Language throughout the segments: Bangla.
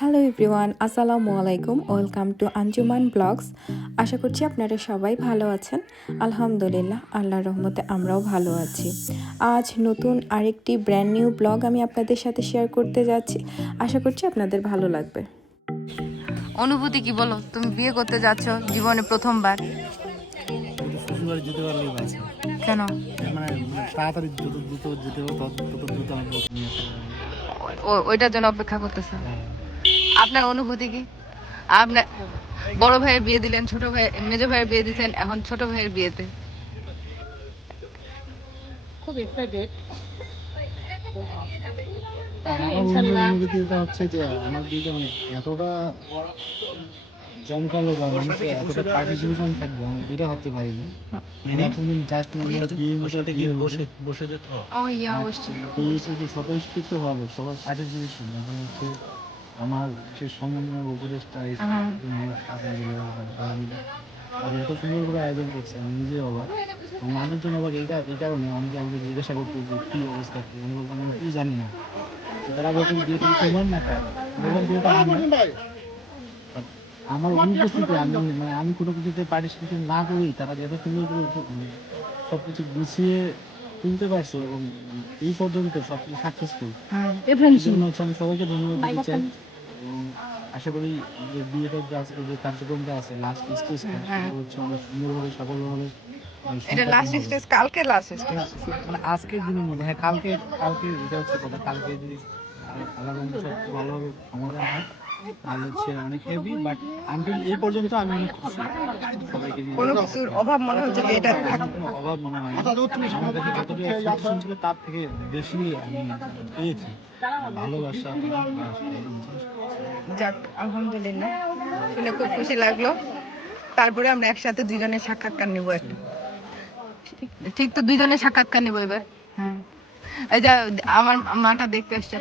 হ্যালো এভরিওয়ান, আসসালামু আলাইকুম। Welcome to Anjuman blogs. আশা করছি আপনারা সবাই ভালো আছেন। আলহামদুলিল্লাহ, আল্লাহর রহমতে আমরাও ভালো আছি। আজ নতুন আরেকটি ব্র্যান্ড নিউ ব্লগ আমি আপনাদের সাথে শেয়ার করতে যাচ্ছি। আশা করছি আপনাদের ভালো লাগবে। অনুভূতি কি বলো? তুমি বিয়ে করতে যাচ্ছ জীবনে প্রথমবার। শ্বশুরবাড়ি যেতে পারলেই বাঁচে। কেন? মানে তাড়াতাড়ি যত দ্রুত যেতে হবে তত দ্রুত আমি নিয়ে আসতে পারবো। ওইটার জন্য অপেক্ষা করতেছে। হ্যাঁ। আপনার অনুভূতি কি? আপনার বড় ভাইয়ের বিয়ে দিলেন, ছোট ভাই মেজো ভাইয়ের বিয়ে দিলেন, এখন ছোট ভাইয়ের বিয়েতে খুব এক্সাইটেড। অনুভূতিটা হচ্ছে যে আমার দিকে এতটা জমকালো বা মানুষের এতটা পার্টিসিপেশন থাকবে আমি এটা ভাবতে পারিনি। তুমি জাস্ট বসে যেত স্বতঃস্ফূর্ত ভাবে সবার পার্টিসিপেশন এখন হচ্ছে আমার সে সমন্বয় উপদেষ্টা আর এত সুন্দর করে আয়োজন করছে আমি নিজে অবাক এবং মানুষজন অবাক এই কারণে অনেকে আমাকে জিজ্ঞাসা করতে যে কী অবস্থা কি আমি বলতাম আমি কি জানি না। তারা বলতেন বিয়ে তুমি তোমার না বললাম বিয়েটা আমার অনুপস্থিতি আমি মানে আমি কোনো কিছুতে পার্টিসিপেশন না করেই তারা যত সুন্দর করে সব কিছু গুছিয়ে তুলতে পারছো এবং এই পর্যন্ত সব কিছু সাকসেসফুল জন্য হচ্ছে আমি সবাইকে ধন্যবাদ দিতে চাই এবং আশা করি যে বিয়েটা যে কার্যক্রমটা আছে লাস্ট স্টেজ হচ্ছে অনেক সুন্দরভাবে সফলভাবে এটা লাস্ট স্টেজ, কালকে লাস্ট স্টেজ। মানে আজকের দিনের মধ্যে হ্যাঁ কালকে এটা হচ্ছে কথা কালকে যদি আগামী সব ভালোভাবে সমাধান হয় তাহলে হচ্ছে অনেক হেভি বাট আনটিল এই পর্যন্ত আমি অনেক খুশি সবাইকে নিয়ে কোনো কিছুর অভাব মনে হচ্ছে যে এটা কোনো অভাব মনে হয় না। আমার কাছে যতটুকু এক্সপেকটেশন ছিল তার থেকে বেশি আমি পেয়েছি ভালোবাসা। যাক, আলহামদুলিল্লাহ, শুনে খুব খুশি লাগলো। তারপরে আমরা একসাথে দুইজনের সাক্ষাৎকার নেবো একটা। ঠিক তো, দুইজনের সাক্ষাৎকার নেবো এবার। এই যে আমার মাটা দেখতে আসছে।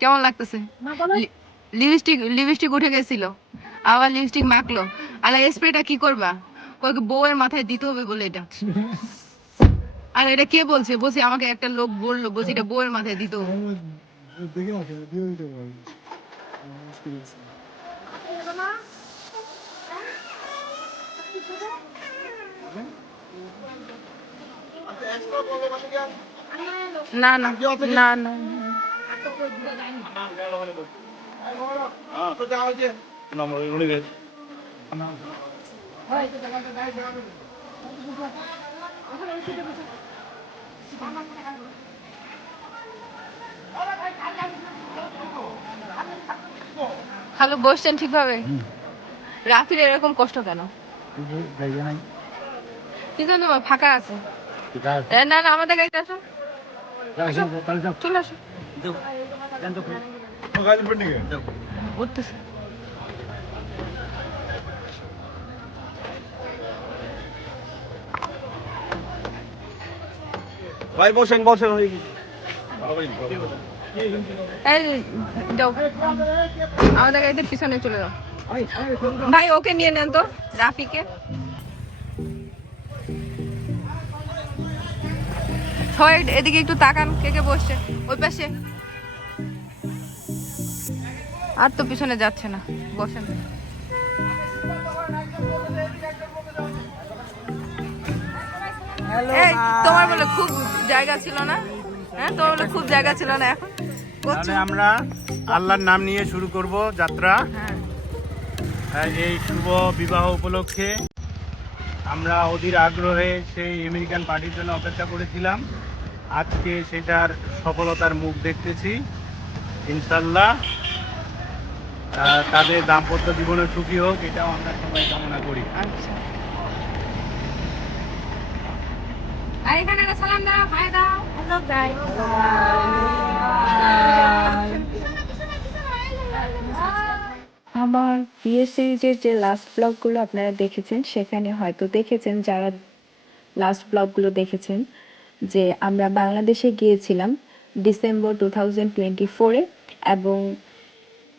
কেমন লাগতেছে? লিপস্টিক উঠে গেছিল, আবার লিপস্টিক মাখলো। আর স্প্রেটা কি করবা? ওকে বউয়ের মাথায় দিতে হবে বলে এটা। আর এটা কে বলছে? বলছি আমাকে একটা লোক বললো, বলছি এটা বউয়ের মাথায় দিতে হবে। না না না না, হ্যালো, বসছেন ঠিকভাবে? রাত্রে এরকম কষ্ট কেন? পিছনে ফাঁকা আছে। না না, আমাদের গাড়িতে আসো, চলে আসো। উঠতেছে। ভাই বসেন বসেন এই যাও, আমাদের গাড়িতে পিছনে চলে যাও। ভাই ওকে নিয়ে নেন তো, রাফিকে। সবাই এদিকে একটু তাকান, কে কে বসছে ওই পাশে। আর তো পিছনে যাচ্ছে না, বসেন। এই, তোমার বলে খুব জায়গা ছিল না? হ্যাঁ, তোমার বলে খুব জায়গা ছিল না, এখন তাহলে আমরা আল্লাহর নাম নিয়ে শুরু করব যাত্রা। এই শুভ বিবাহ উপলক্ষে আমরা অধীর আগ্রহে সেই আমেরিকান পার্টির জন্য অপেক্ষা করেছিলাম। আজকে সেটার সফলতার মুখ দেখতেছি ইনশাল্লাহ। তাদের দাম্পত্য জীবনে সুখী হোক, এটাও আমরা সবাই কামনা করি। আচ্ছা, এখানে সালাম দাও, হাই দাও। হ্যালো গাইস, আমার বিয়ে সিরিজের যে লাস্ট ব্লগগুলো আপনারা দেখেছেন, সেখানে হয়তো দেখেছেন, যারা লাস্ট ব্লগগুলো দেখেছেন, যে আমরা বাংলাদেশে গিয়েছিলাম ডিসেম্বর 2024-এ এবং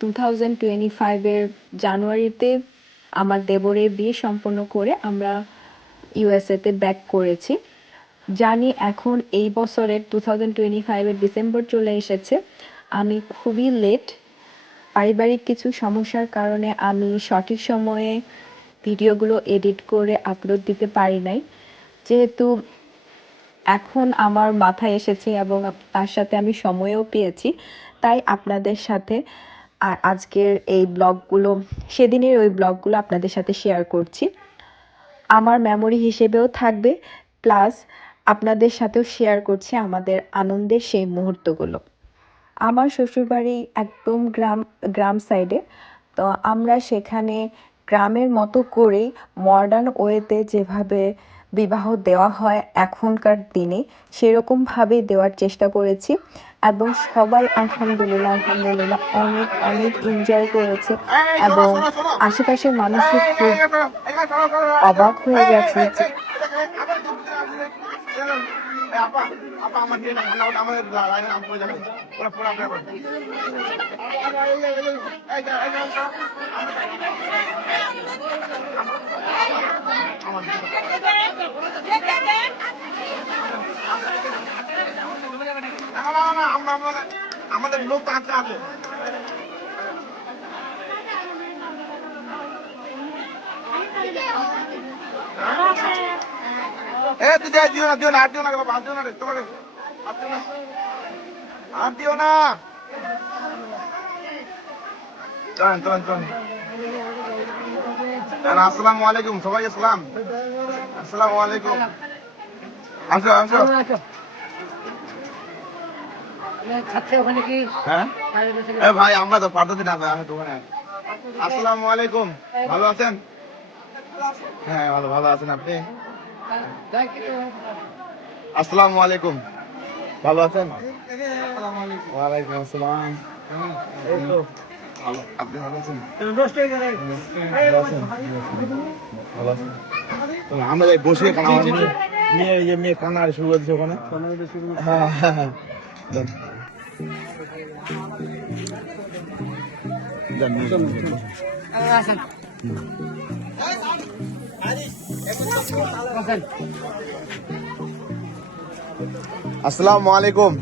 2025-এর জানুয়ারিতে আমার দেবরের বিয়ে সম্পন্ন করে আমরা ইউএসএতে ব্যাক করেছি। জানি এখন এই বছরের 2025-এর ডিসেম্বর চলে এসেছে, আমি খুবই লেট। পারিবারিক কিছু সমস্যার কারণে আমি সঠিক সময়ে ভিডিওগুলো এডিট করে আপলোড দিতে পারি নাই। যেহেতু এখন আমার মাথায় এসেছে এবং তার সাথে আমি সময়ও পেয়েছি, তাই আপনাদের সাথে আজকের এই ব্লগগুলো, সেদিনের ওই ব্লগগুলো আপনাদের সাথে শেয়ার করছি। আমার মেমোরি হিসেবেও থাকবে, প্লাস আপনাদের সাথেও শেয়ার করছি আমাদের আনন্দের সেই মুহূর্তগুলো। আমার শ্বশুরবাড়ি একদম গ্রাম সাইডে। তো আমরা সেখানে গ্রামের মতো করেই মডার্ন ওয়েতে যেভাবে বিবাহ দেওয়া হয় এখনকার দিনে, সেরকমভাবেই দেওয়ার চেষ্টা করেছি এবং সবাই আলহামদুলিল্লাহ আলহামদুলিল্লাহ অনেক অনেক এনজয় করেছে এবং আশেপাশের মানুষও খুব অবাক হয়ে গেছে যে আমাদের লোক আছে আছে তুই দিও না দিও না আর দিও না বাবা, আর দিও না রে তোমাকে, আর দিও না, আর দিও না। চলেন চলেন চলেন। আসসালামু আলাইকুম, সবাই আসসালাম। আসসালামু আলাইকুম। আসো আসো। হ্যাঁ ভাই, আমরা তো পাঠাতে না ভাই, আমি দোকানে আছি। আসসালামু আলাইকুম, ভালো আছেন? হ্যাঁ ভালো, ভালো আছেন আপনি? আসসালামু আলাইকুম, ভালো আছেন? ওয়ালাইকুম আসসালাম। এই তো ভালো, আপনি ভালো আছেন? ভালো আছেন? ভালো আছেন? তো আমরা যাই বসে খানা মেয়ে কান্না শুরু করেছে ওখানে। হ্যাঁ হ্যাঁ হ্যাঁ। আসসালামু আলাইকুম।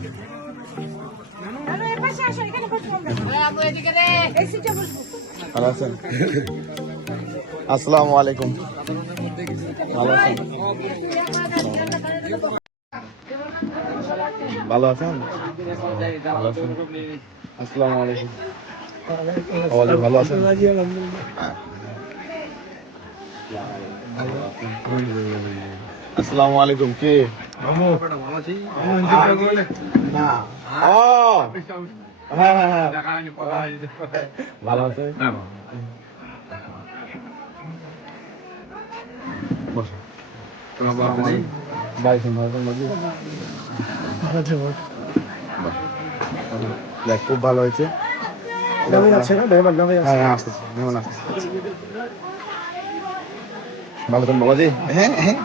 ভালো আছেন? আসসালামু আলাইকুম, ভালো আছেন? ভালো আছেন? ভালো আছেন? আসসালামু আলাইকুম। ওয়ালাইকুম, ভালো আছেন? আসসালামু আলাইকুম। কে? না। ও হ্যাঁ হ্যাঁ হ্যাঁ, ভালো আছে? দেখ খুব ভালো হয়েছে। হ্যাঁ আসতেছি, মেহমান আসতেছি। ভালো আছেন বাবাজি? হ্যাঁ হ্যাঁ,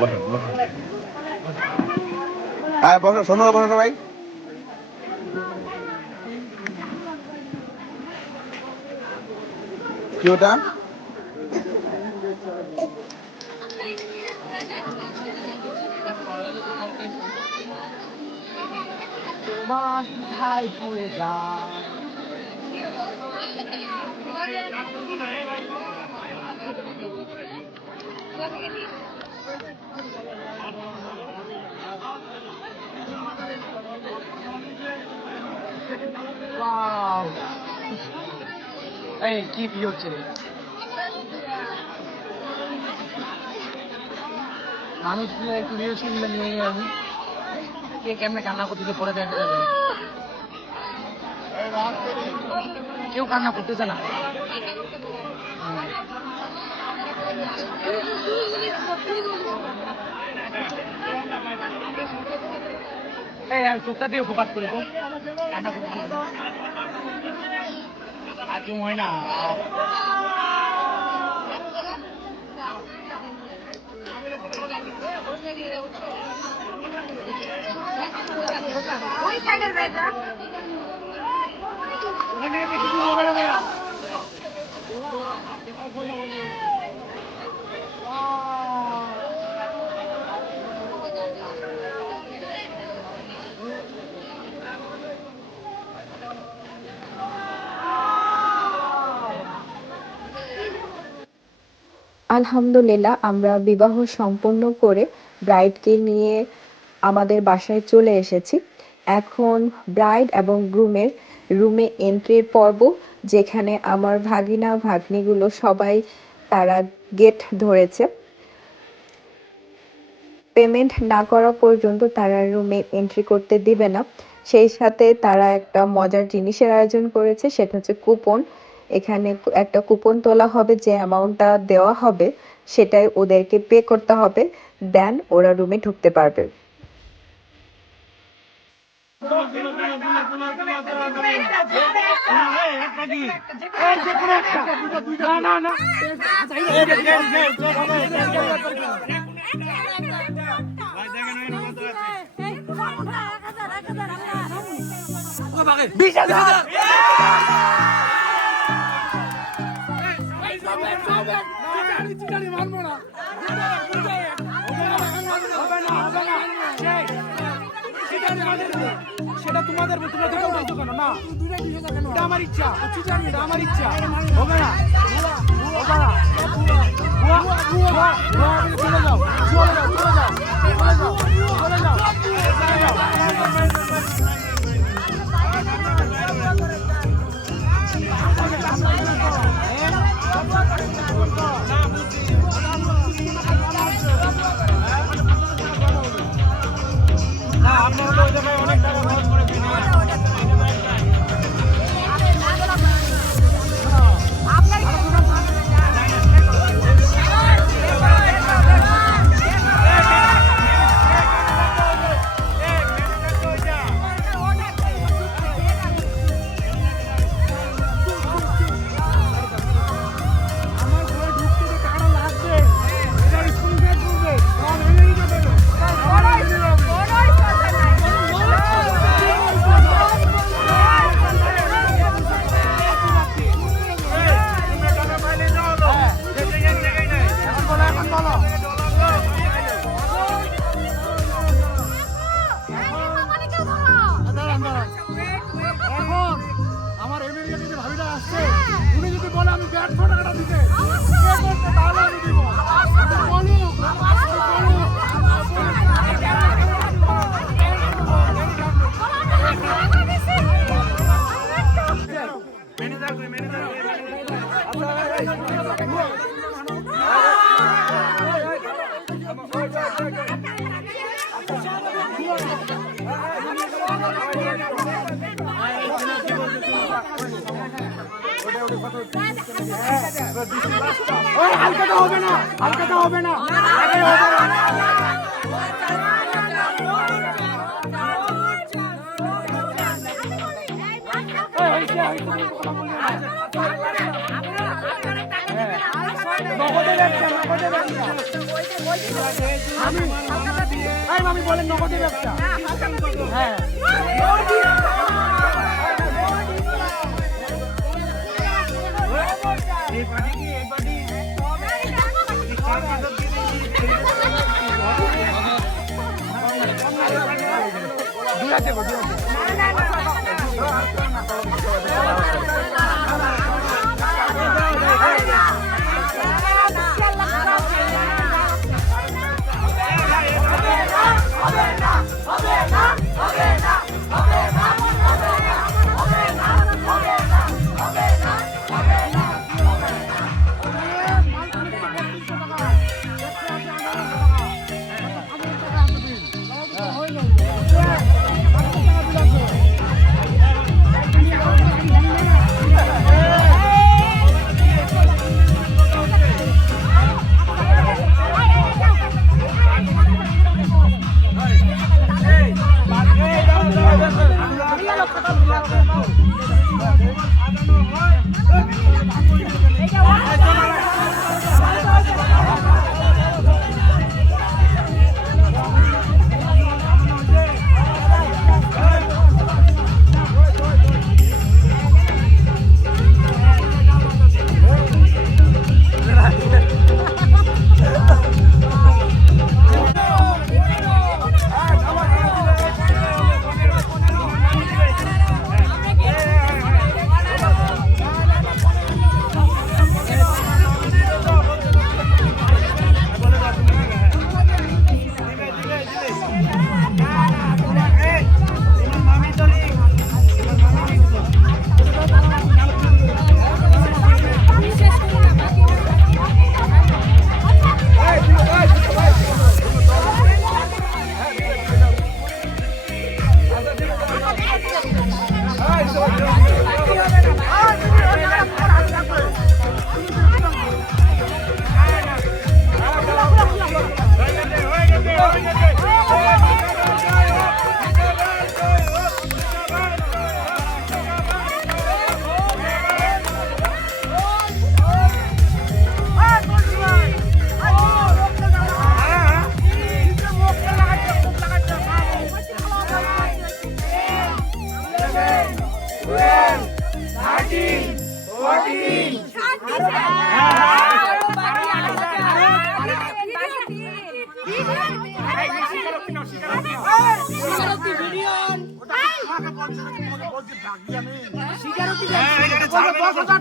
বসো বসো। হ্যাঁ বসো, শোনো বসো সবাই। কি ওটা? তোমার ভাই পড়ে যায়। Wow! এই কি ভিউ হচ্ছে রে? মানুষগুলো একটু রিয়েকশন নিয়ে আমি কে কেমনে কান্না করতেছে পরে দেখা যাবে। কেউ কান্না করতেছে না। এই আর চোখটা দিয়ে ফোকাস করে তো কান্না করতেছে আর কেউ হয় না। ওই সাইডের বেটা আলহামদুলিল্লাহ আমরা বিবাহ সম্পন্ন করে ব্রাইডকে নিয়ে আমাদের বাসায় চলে এসেছি। এখন ব্রাইড এবং গ্রুমের রুমে এন্ট্রির পর্ব, যেখানে আমার ভাগিনা ভাগ্নিগুলো সবাই তারা গেট ধরেছে। পেমেন্ট না করা পর্যন্ত তারা রুমে এন্ট্রি করতে দিবে না। সেই সাথে তারা একটা মজার জিনিসের আয়োজন করেছে, সেটা হচ্ছে কুপন। এখানে একটা কুপন তোলা হবে, যে অ্যামাউন্টটা দেওয়া হবে সেটাই ওদেরকে পে করতে হবে, দেন ওরা রুমে ঢুকতে পারবে। সেটা তোমাদের তোমরা দুটো উঠাইছো কেন? না, এটা আমার ইচ্ছা, এটা আমার ইচ্ছা। হবে না, হবে না। চলে যাও, চলে যাও, চলে যাও, চলে যাও, চলে যাও, চলে যাও। না, আপনারা তো ওই জায়গায় অনেক টাকা খরচ করে দিন। আমার আমেরিকা থেকে ভাবিটা আসছে, উনি যদি বলে আমি 150 টাকাটা দিতে তাহলে আমি দিব। হালকাটা হবে না, হালকাটা হবে না, আমি বলেন নগদে ব্যবসা। হ্যাঁ,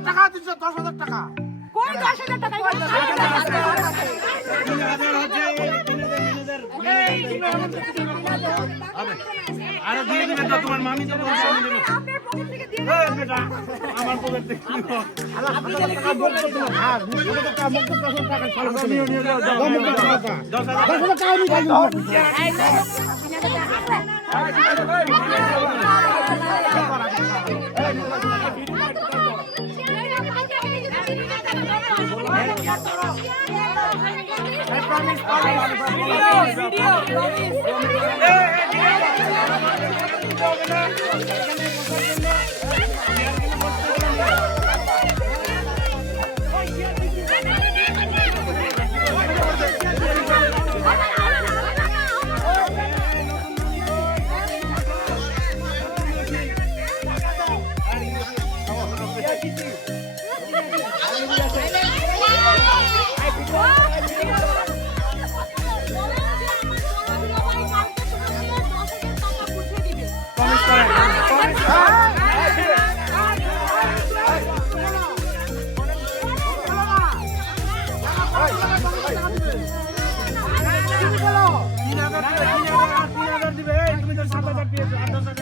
টাকা দিচ্ছ, 10,000 টাকা। কই 10,000 টাকা? আরে দিয়ে দিবে তো, তোমার মামি তো বলছে আমি দেবো। আপনার পকেট থেকে দিয়ে এই বেটা, আমার পকেট থেকে নিব। টাকা বলছো তোমার। হ্যাঁ, মুখে তো টাকা, মুখে 10,000 টাকা সব আচ্ছা, নিও, নিও, দাও, দাও, দাও, দাও, মুখে দাও। 10,000 টাকা। 10,000 10,000 টাকা আমি খাই প্রমিস করেন, প্রমিস করেন। তিন হাজার দিবে। এই, তুমি তো 7,000 দিয়েছো, আর 10,000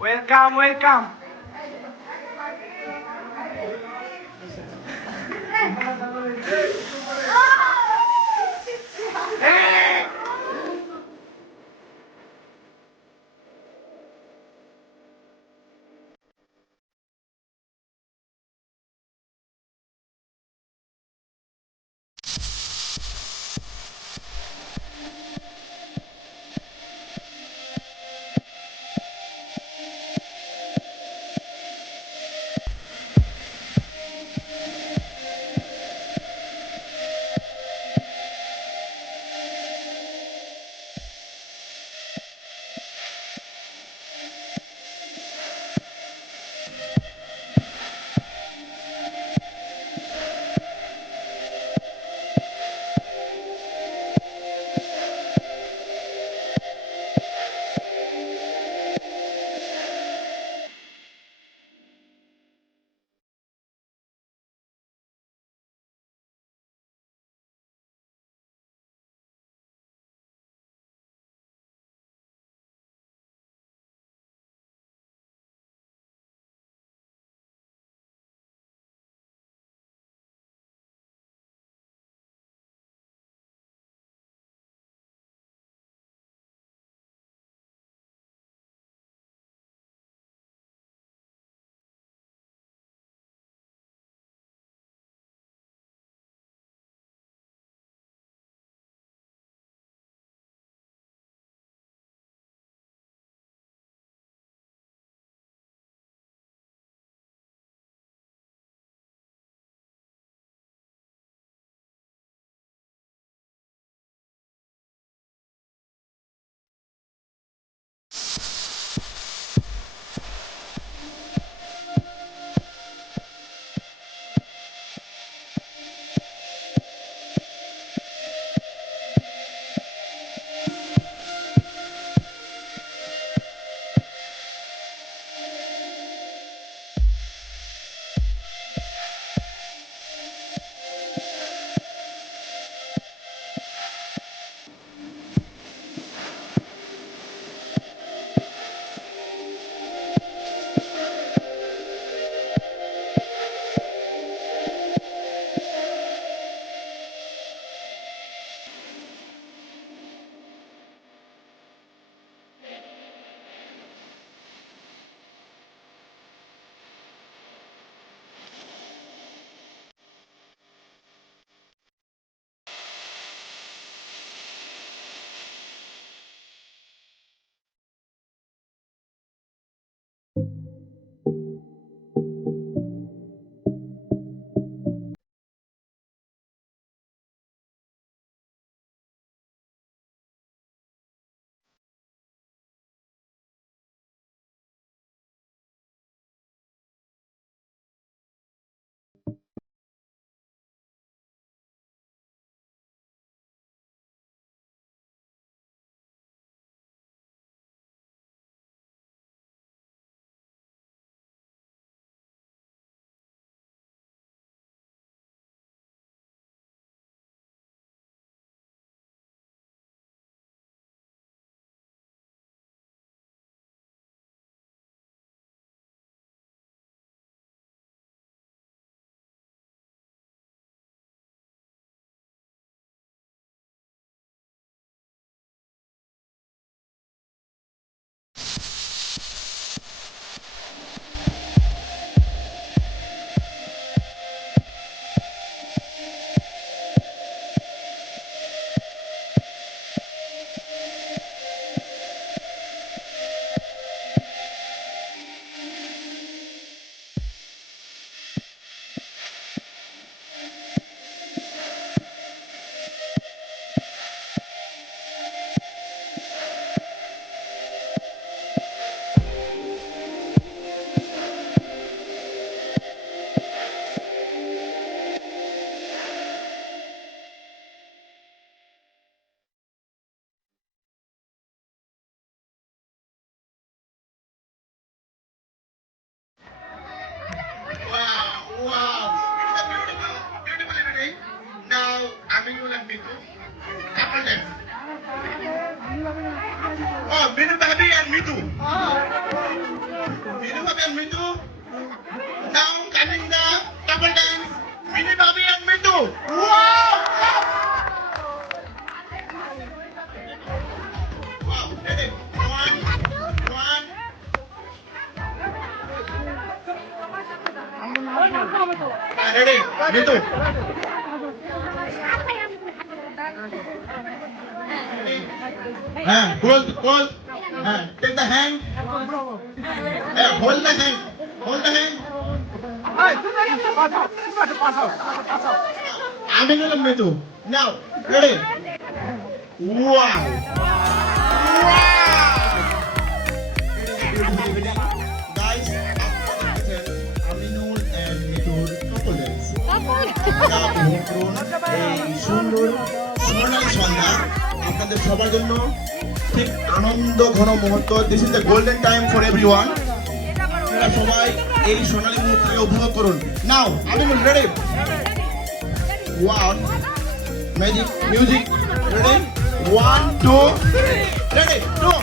welcome, welcome. Oh, Minu Baby and Mitu. Minu Baby and Mitu. Now coming the couple dance. Minu Baby and Mitu. Wow! Wow, ready? One. Ready? Mitu. Close. Take the hand. Hold the hand. I'm in the middle. Now, ready? Wow. Guys, Aminul and Mitur couple dance. এই সুন্দর সোনালী সন্ধ্যা আপনাদের সবার জন্য ঠিক আনন্দ ঘন মুহূর্ত। This is the golden time for everyone. আপনারা সবাই এই সোনালী মুহূর্তকে উপভোগ করুন। Now Aminul ready? One magic music ready? 1 2 ready 2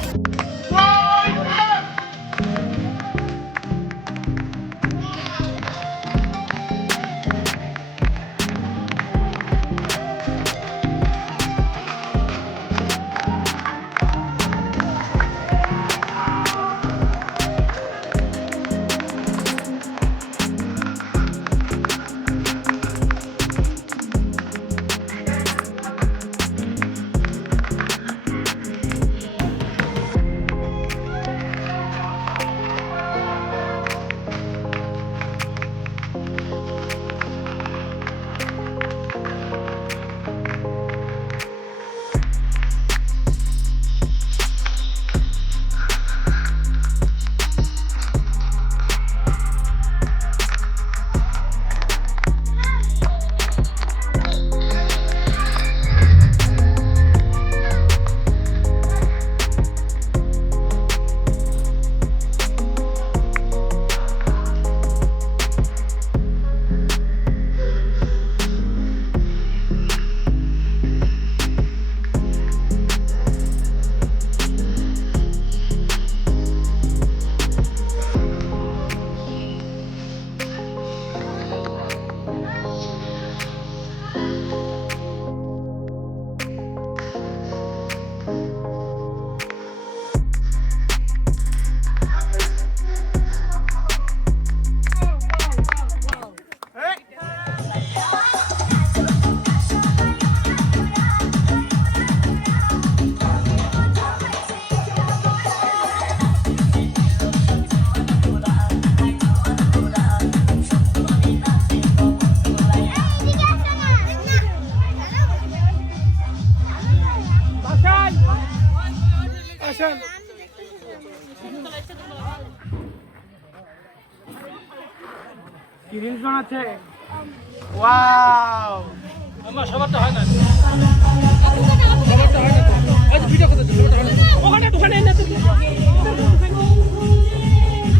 কি রিলস বানাচ্ছে? ওয়াও, আমার সবার তো হয় না।